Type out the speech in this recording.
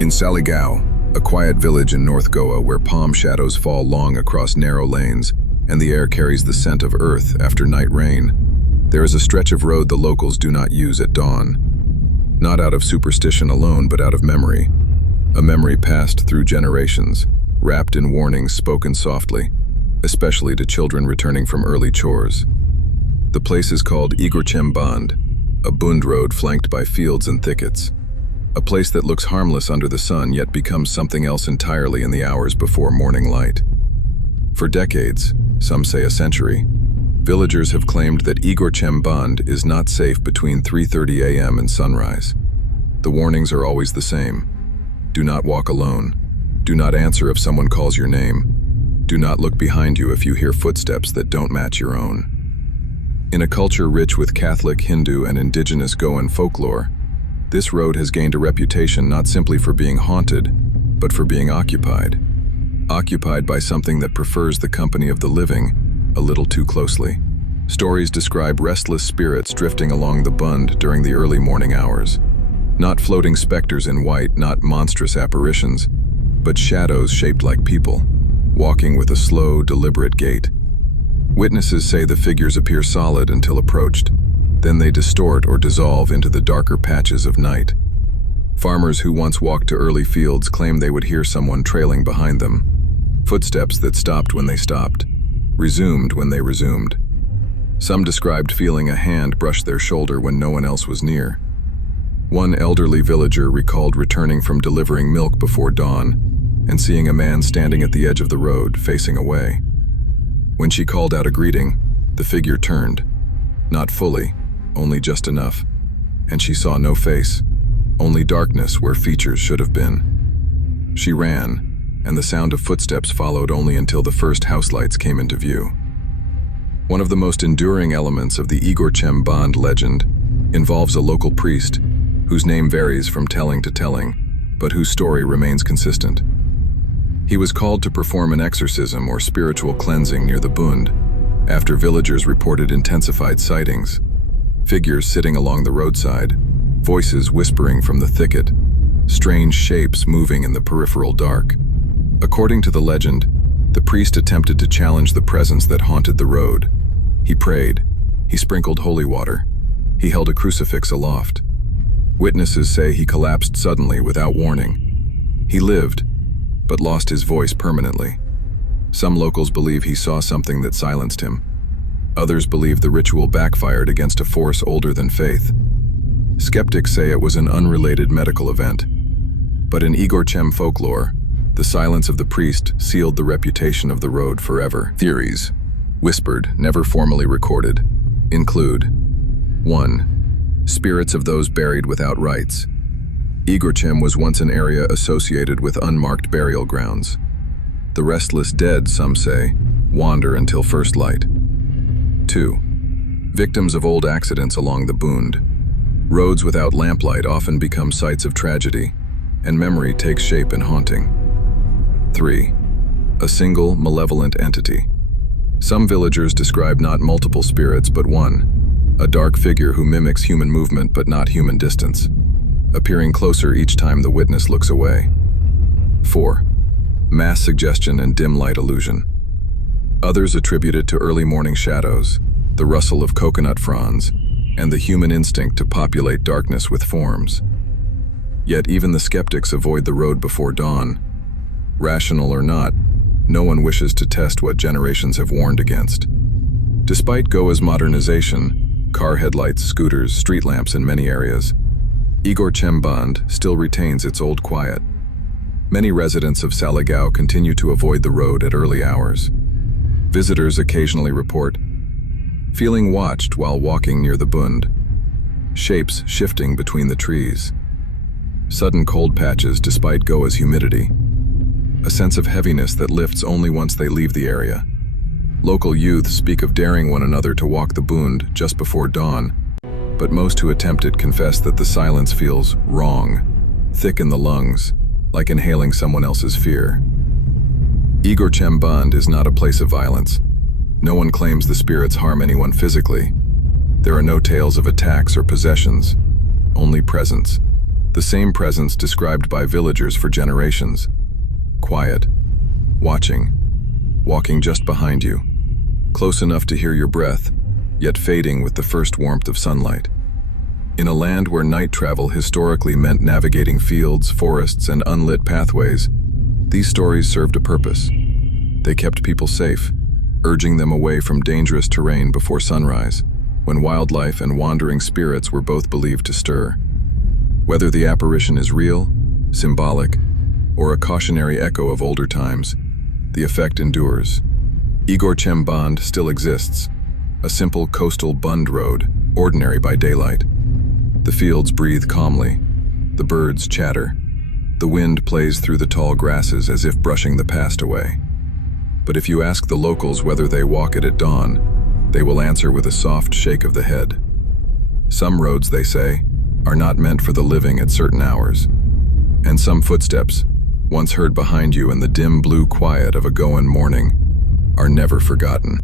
In Saligao, a quiet village in North Goa where palm shadows fall long across narrow lanes and the air carries the scent of earth after night rain, there is a stretch of road the locals do not use at dawn. Not out of superstition alone, but out of memory. A memory passed through generations, wrapped in warnings spoken softly, especially to children returning from early chores. The place is called Igorchem Bandh, a bund-road flanked by fields and thickets. A place that looks harmless under the sun yet becomes something else entirely in the hours before morning light. For decades, some say a century, villagers have claimed that Igorchem Bandh is not safe between 3:30 a.m. and sunrise. The warnings are always the same. Do not walk alone. Do not answer if someone calls your name. Do not look behind you if you hear footsteps that don't match your own. In a culture rich with Catholic, Hindu, and indigenous Goan folklore, this road has gained a reputation not simply for being haunted, but for being occupied. Occupied by something that prefers the company of the living a little too closely. Stories describe restless spirits drifting along the bund during the early morning hours. Not floating specters in white, not monstrous apparitions, but shadows shaped like people, walking with a slow, deliberate gait. Witnesses say the figures appear solid until approached, then they distort or dissolve into the darker patches of night. Farmers who once walked to early fields claim they would hear someone trailing behind them. Footsteps that stopped when they stopped, resumed when they resumed. Some described feeling a hand brush their shoulder when no one else was near. One elderly villager recalled returning from delivering milk before dawn and seeing a man standing at the edge of the road, facing away. When she called out a greeting, the figure turned. Not fully, only just enough, and she saw no face, only darkness where features should have been. She ran, and the sound of footsteps followed only until the first house lights came into view. One of the most enduring elements of the Igorchem Bandh legend involves a local priest whose name varies from telling to telling, but whose story remains consistent. He was called to perform an exorcism or spiritual cleansing near the bund after villagers reported intensified sightings. Figures sitting along the roadside, voices whispering from the thicket, strange shapes moving in the peripheral dark. According to the legend, the priest attempted to challenge the presence that haunted the road. He prayed, he sprinkled holy water, he held a crucifix aloft. Witnesses say he collapsed suddenly without warning. He lived, but lost his voice permanently. Some locals believe he saw something that silenced him. Others believe the ritual backfired against a force older than faith. Skeptics say it was an unrelated medical event. But in Igorchem folklore, the silence of the priest sealed the reputation of the road forever. Theories, whispered, never formally recorded, include 1. Spirits of those buried without rites. Igorchem was once an area associated with unmarked burial grounds. The restless dead, some say, wander until first light. 2. Victims of old accidents along the bund. Roads without lamplight often become sites of tragedy, and memory takes shape in haunting. 3. A single, malevolent entity. Some villagers describe not multiple spirits, but one, a dark figure who mimics human movement but not human distance, appearing closer each time the witness looks away. 4. Mass suggestion and dim light illusion. Others attribute it to early morning shadows, the rustle of coconut fronds, and the human instinct to populate darkness with forms. Yet even the skeptics avoid the road before dawn. Rational or not, no one wishes to test what generations have warned against. Despite Goa's modernization, car headlights, scooters, street lamps in many areas, Igorchem Bandh still retains its old quiet. Many residents of Saligao continue to avoid the road at early hours. Visitors occasionally report feeling watched while walking near the bund, shapes shifting between the trees, sudden cold patches despite Goa's humidity, a sense of heaviness that lifts only once they leave the area. Local youth speak of daring one another to walk the bund just before dawn, but most who attempt it confess that the silence feels wrong, thick in the lungs, like inhaling someone else's fear. Igorchem Bandh is not a place of violence. No one claims the spirits harm anyone physically. There are no tales of attacks or possessions, only presence. The same presence described by villagers for generations. Quiet, watching, walking just behind you, close enough to hear your breath, yet fading with the first warmth of sunlight. In a land where night travel historically meant navigating fields, forests, and unlit pathways, these stories served a purpose. They kept people safe, urging them away from dangerous terrain before sunrise, when wildlife and wandering spirits were both believed to stir. Whether the apparition is real, symbolic, or a cautionary echo of older times, the effect endures. Igorchem Bandh still exists, a simple coastal bund-road, ordinary by daylight. The fields breathe calmly, the birds chatter, the wind plays through the tall grasses as if brushing the past away. But if you ask the locals whether they walk it at dawn, they will answer with a soft shake of the head. Some roads, they say, are not meant for the living at certain hours, and some footsteps, once heard behind you in the dim blue quiet of a Goan morning, are never forgotten.